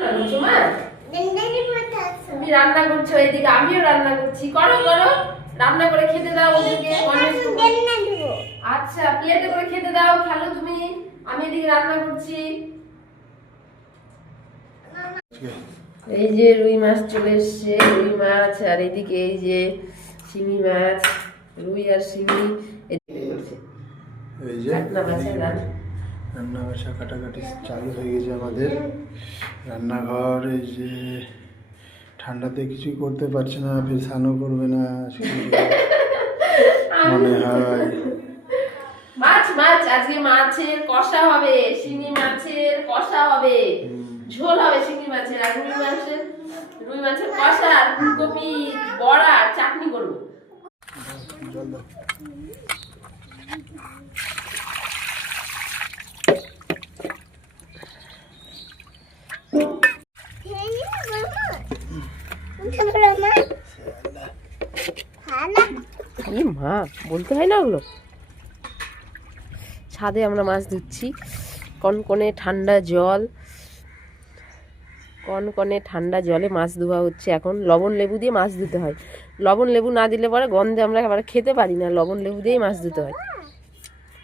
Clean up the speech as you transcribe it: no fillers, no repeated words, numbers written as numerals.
করছো মা? তুমি রান্না করছো, এদিকে আমিও রান্না করছি। করো করো, রান্না করে খেতে দাও ওদেরকে। আচ্ছা, প্লেটে করে খেতে দাও, খেলো তুমি। আমি এদিকে রান্না করছি। এই যে রুই মাছ চলে এসছে, রুই মাছ। আর এদিকে এই যে শিঙি মাছ, রুই আর শিঙি। এই যে রান্না বাসা কাটাকাটি চালু হয়ে গেছে আমাদের। রান্নাঘর এই যে ঠান্ডাতে কিছুই করতে পারছে না, ফের স্নানও করবে না মনে হয়। মাছ মাছ আজকে মাছের কষা হবে, শিঙি মাছের কষা হবে, ঝোল হবে শিঙি মাছের। আর রুই মাছের কষা আর ফুলকপি বড়া আর চাটনি করবো। মা বলতে হয় না ওগুলো। ছাদে আমরা মাছ ধুচ্ছি, কনকনে ঠান্ডা জল, কনকনে ঠান্ডা জলে মাছ ধোয়া হচ্ছে এখন। লবণ লেবু দিয়ে মাছ ধুতে হয়, লবণ লেবু না দিলে পরে গন্ধে আমরা আবার খেতে পারি না। লবণ লেবু দিয়েই মাছ ধুতে হয়।